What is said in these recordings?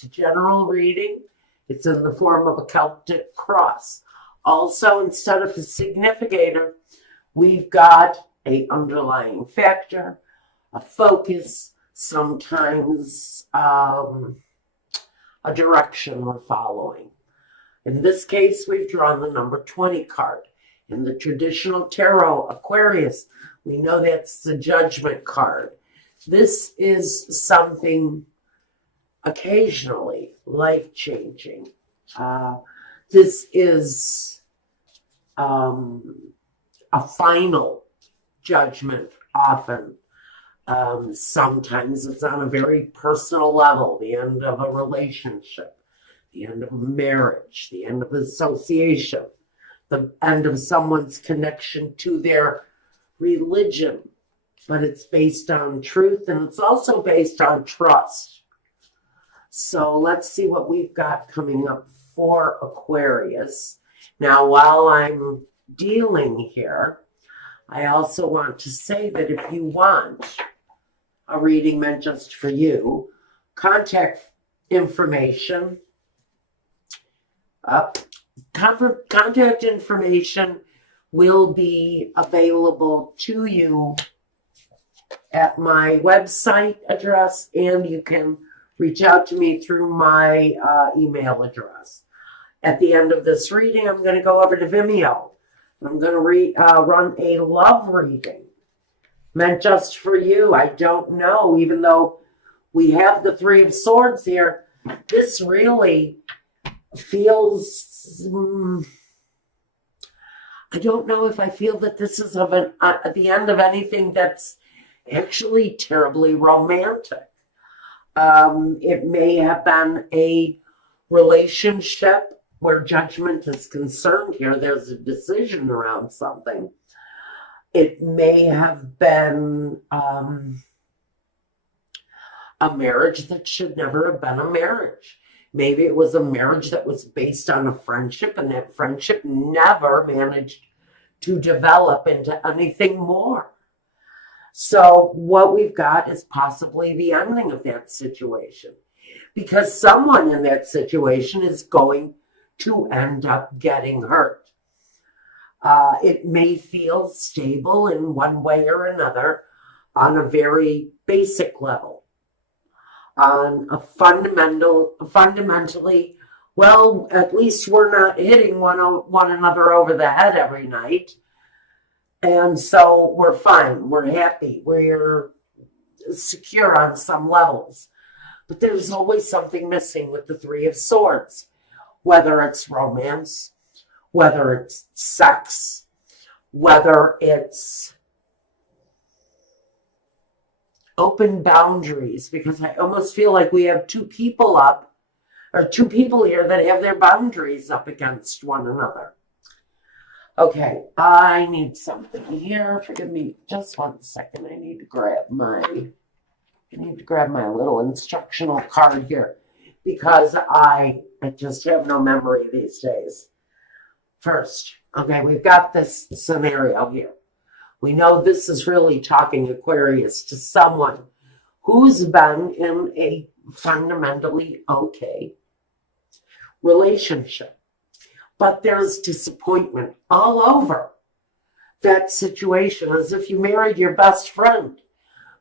It's a general reading. It's in the form of a Celtic cross. Also, instead of a significator, we've got an underlying factor, a focus, sometimes a direction we're following. In this case, we've drawn the number 20 card. In the traditional tarot, Aquarius, we know that's the judgment card. This is something occasionally life-changing. This is a final judgment often. Sometimes it's on a very personal level, the end of a relationship, the end of a marriage, the end of association, the end of someone's connection to their religion. But it's based on truth, and it's also based on trust. So let's see what we've got coming up for Aquarius. Now, while I'm dealing here, I also want to say that if you want a reading meant just for you, contact information will be available to you at my website address, and you can reach out to me through my email address. At the end of this reading, I'm going to go over to Vimeo. I'm going to run a love reading meant just for you. I don't know, even though we have the Three of Swords here, this really feels, I don't know if I feel that this is at the end of anything that's actually terribly romantic. It may have been a relationship where judgment is concerned here. There's a decision around something. It may have been a marriage that should never have been a marriage. Maybe it was a marriage that was based on a friendship, and that friendship never managed to develop into anything more. So what we've got is possibly the ending of that situation, because someone in that situation is going to end up getting hurt. It may feel stable in one way or another on a very basic level, on a fundamentally, well, at least we're not hitting one another over the head every night. And so we're fine, we're happy, we're secure on some levels. But there's always something missing with the Three of Swords, whether it's romance, whether it's sex, whether it's open boundaries, because I almost feel like we have two people here that have their boundaries up against one another. Okay, I need something here. Forgive me just 1 second. I need to grab my little instructional card here, because I just have no memory these days. First, okay, we've got this scenario here. We know this is really talking Aquarius to someone who's been in a fundamentally okay relationship. But there's disappointment all over that situation, as if you married your best friend,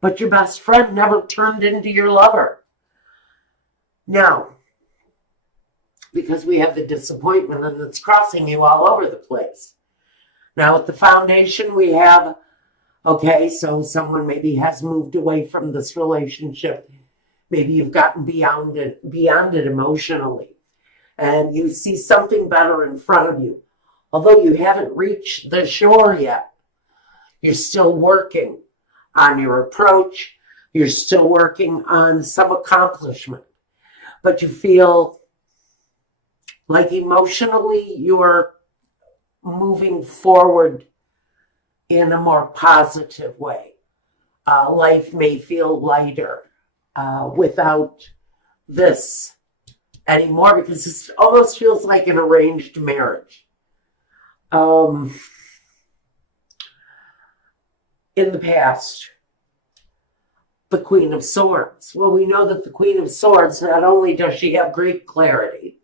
but your best friend never turned into your lover. Now, because we have the disappointment and it's crossing you all over the place. Now at the foundation we have, okay, so someone maybe has moved away from this relationship. Maybe you've gotten beyond it emotionally. And you see something better in front of you. Although you haven't reached the shore yet, you're still working on your approach. You're still working on some accomplishment. But you feel like emotionally you're moving forward in a more positive way. Life may feel lighter without this anymore, because it almost feels like an arranged marriage. In the past, the Queen of Swords. Well, we know that the Queen of Swords, not only does she have great clarity,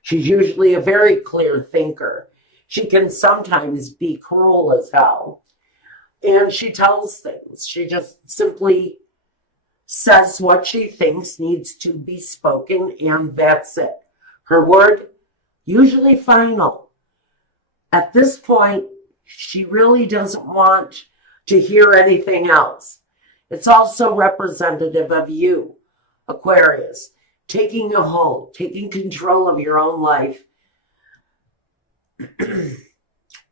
she's usually a very clear thinker. She can sometimes be cruel as hell. And she tells things. She just simply says what she thinks needs to be spoken, and that's it. Her word, usually final. At this point, she really doesn't want to hear anything else. It's also representative of you, Aquarius, taking a hold, taking control of your own life,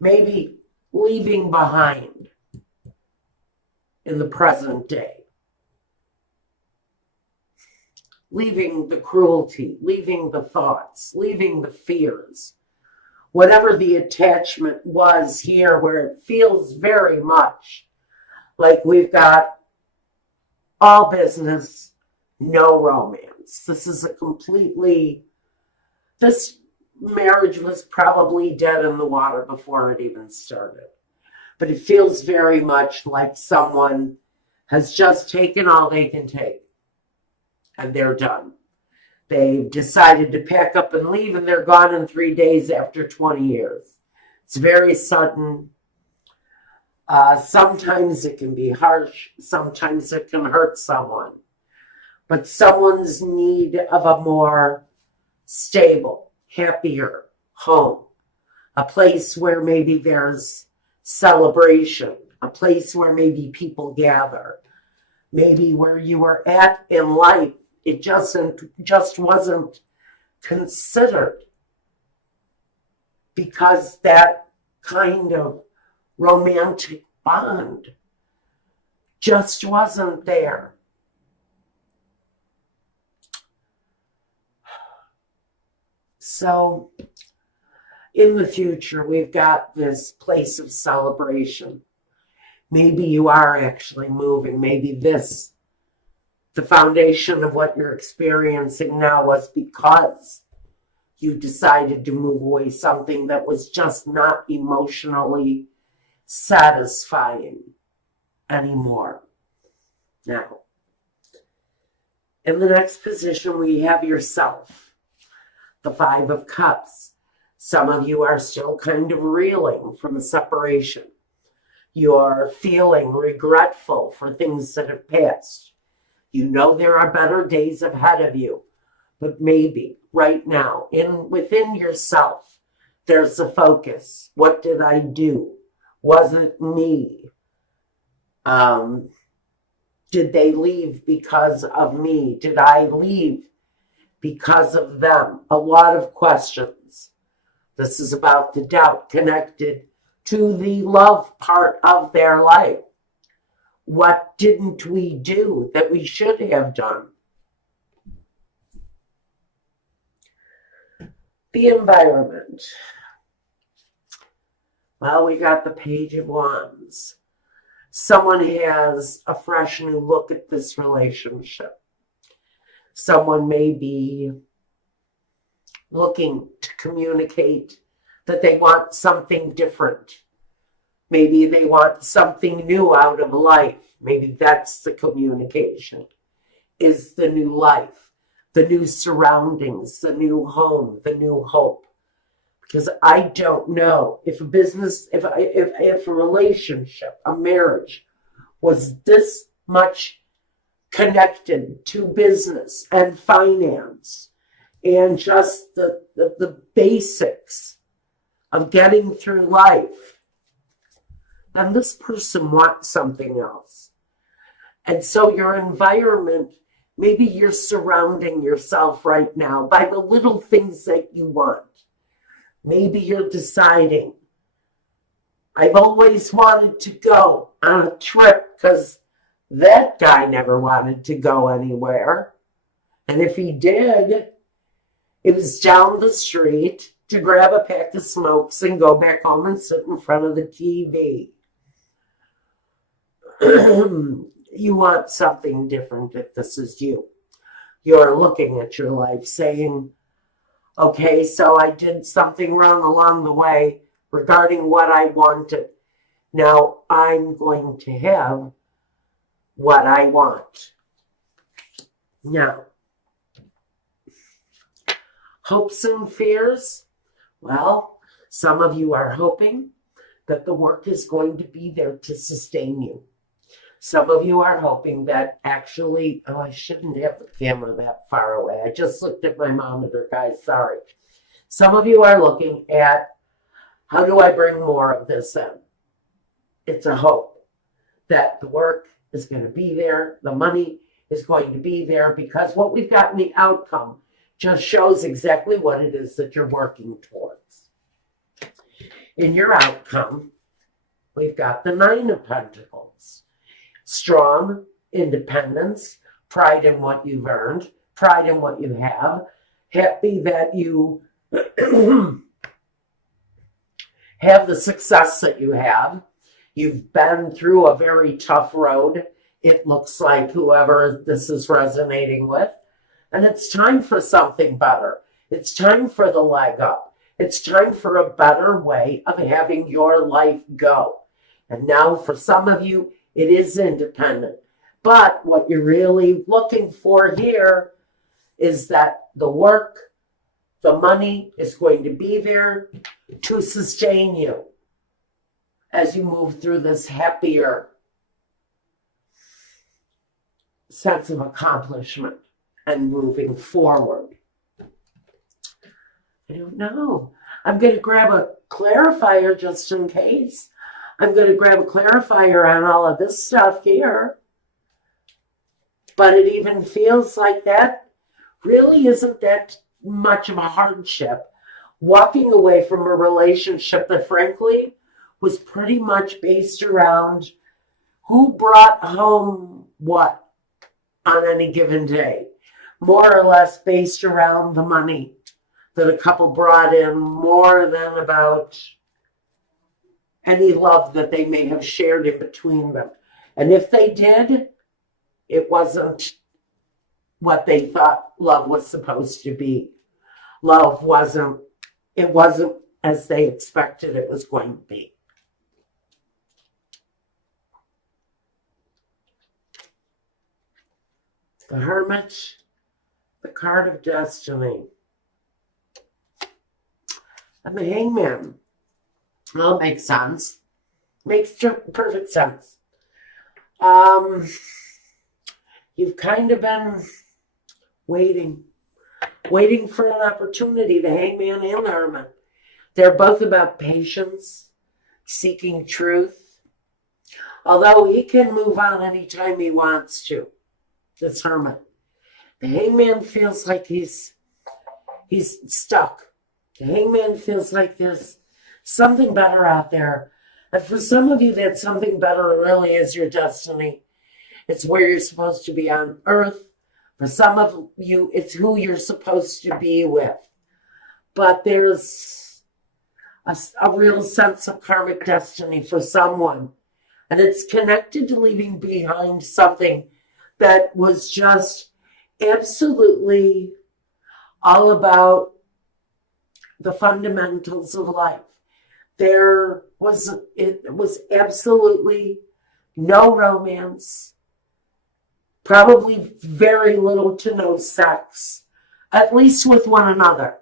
maybe leaving behind in the present day, leaving the cruelty, leaving the thoughts, leaving the fears, whatever the attachment was here, where it feels very much like we've got all business, no romance. This is this marriage was probably dead in the water before it even started. But it feels very much like someone has just taken all they can take and they're done. They've decided to pack up and leave, and they're gone in 3 days after 20 years. It's very sudden. Sometimes it can be harsh. Sometimes it can hurt someone. But someone's need of a more stable, happier home, a place where maybe there's celebration, a place where maybe people gather, maybe where you were at in life, it just wasn't considered because that kind of romantic bond just wasn't there. So in the future, we've got this place of celebration. Maybe you are actually moving. Maybe the foundation of what you're experiencing now was because you decided to move away, something that was just not emotionally satisfying anymore. Now, in the next position, we have yourself, the Five of Cups. Some of you are still kind of reeling from a separation. You're feeling regretful for things that have passed. You know there are better days ahead of you, but maybe right now, within yourself, there's a focus. What did I do? Was it me? Did they leave because of me? Did I leave because of them? A lot of questions. This is about the doubt connected to the love part of their life. What didn't we do that we should have done? The environment. Well, we got the Page of Wands. Someone has a fresh new look at this relationship. Someone may be looking to communicate that they want something different. Maybe they want something new out of life. Maybe that's the communication, is the new life, the new surroundings, the new home, the new hope. Because I don't know if a business, if a relationship, a marriage was this much connected to business and finance and just the basics of getting through life, then this person wants something else. And so your environment, maybe you're surrounding yourself right now by the little things that you want. Maybe you're deciding, I've always wanted to go on a trip because that guy never wanted to go anywhere. And if he did, it was down the street to grab a pack of smokes and go back home and sit in front of the TV. You want something different if this is you. You're looking at your life saying, okay, so I did something wrong along the way regarding what I wanted. Now I'm going to have what I want. Now, hopes and fears. Well, some of you are hoping that the work is going to be there to sustain you. Some of you are hoping that actually, oh, I shouldn't have the camera that far away. I just looked at my monitor, guys, sorry. Some of you are looking at, how do I bring more of this in? It's a hope that the work is going to be there, the money is going to be there, because what we've got in the outcome just shows exactly what it is that you're working towards. In your outcome, we've got the Nine of Pentacles. Strong independence, pride in what you've earned, pride in what you have, happy that you have the success that you have. You've been through a very tough road. It looks like whoever this is resonating with. And it's time for something better. It's time for the leg up. It's time for a better way of having your life go. And now for some of you, it is independent. But what you're really looking for here is that the work, the money is going to be there to sustain you as you move through this happier sense of accomplishment and moving forward. I don't know. I'm going to grab a clarifier just in case. I'm going to grab a clarifier on all of this stuff here. But it even feels like that really isn't that much of a hardship. Walking away from a relationship that frankly was pretty much based around who brought home what on any given day. More or less based around the money that a couple brought in, more than about any love that they may have shared in between them. And if they did, it wasn't what they thought love was supposed to be. Love wasn't as they expected it was going to be. The Hermit, the card of destiny, and the Hangman. Well, it makes sense. Makes perfect sense. You've kind of been waiting for an opportunity, the Hangman and the Hermit. They're both about patience, seeking truth. Although he can move on anytime he wants to, this Hermit. The Hangman feels like he's stuck. The Hangman feels like there's something better out there. And for some of you, that something better really is your destiny. It's where you're supposed to be on earth. For some of you, it's who you're supposed to be with. But there's a real sense of karmic destiny for someone. And it's connected to leaving behind something that was just absolutely all about the fundamentals of life. It was absolutely no romance, probably very little to no sex, at least with one another.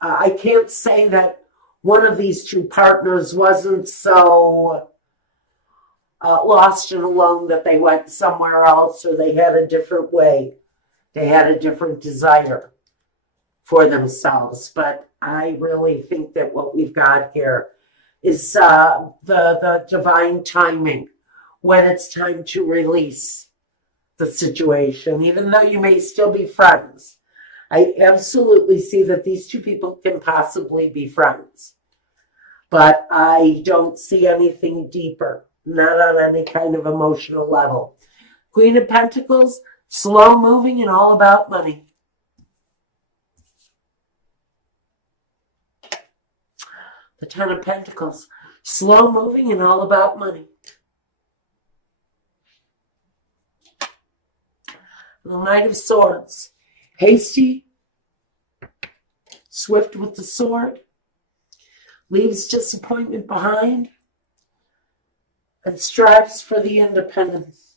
I can't say that one of these two partners wasn't so lost and alone that they went somewhere else, or they had a different way. They had a different desire for themselves. But I really think that what we've got here is the divine timing when it's time to release the situation, even though you may still be friends. I absolutely see that these two people can possibly be friends, but I don't see anything deeper, not on any kind of emotional level. Queen of Pentacles, slow moving and all about money. The Ten of Pentacles, slow moving and all about money. The Knight of Swords, hasty, swift with the sword, leaves disappointment behind, and strives for the independence.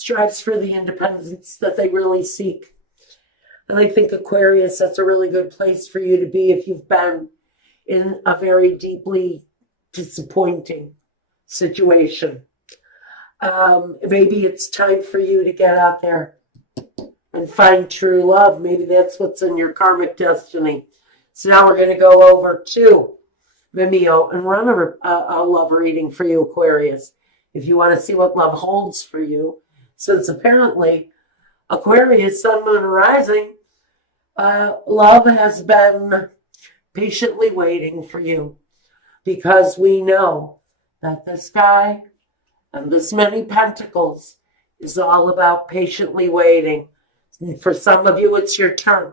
strives for the independence that they really seek. And I think Aquarius, that's a really good place for you to be if you've been in a very deeply disappointing situation. Maybe it's time for you to get out there and find true love. Maybe that's what's in your karmic destiny. So now we're going to go over to Vimeo and run a love reading for you, Aquarius, if you want to see what love holds for you. Since apparently Aquarius, Sun, Moon, and Rising, love has been patiently waiting for you, because we know that this guy and this many pentacles is all about patiently waiting. And for some of you, it's your turn.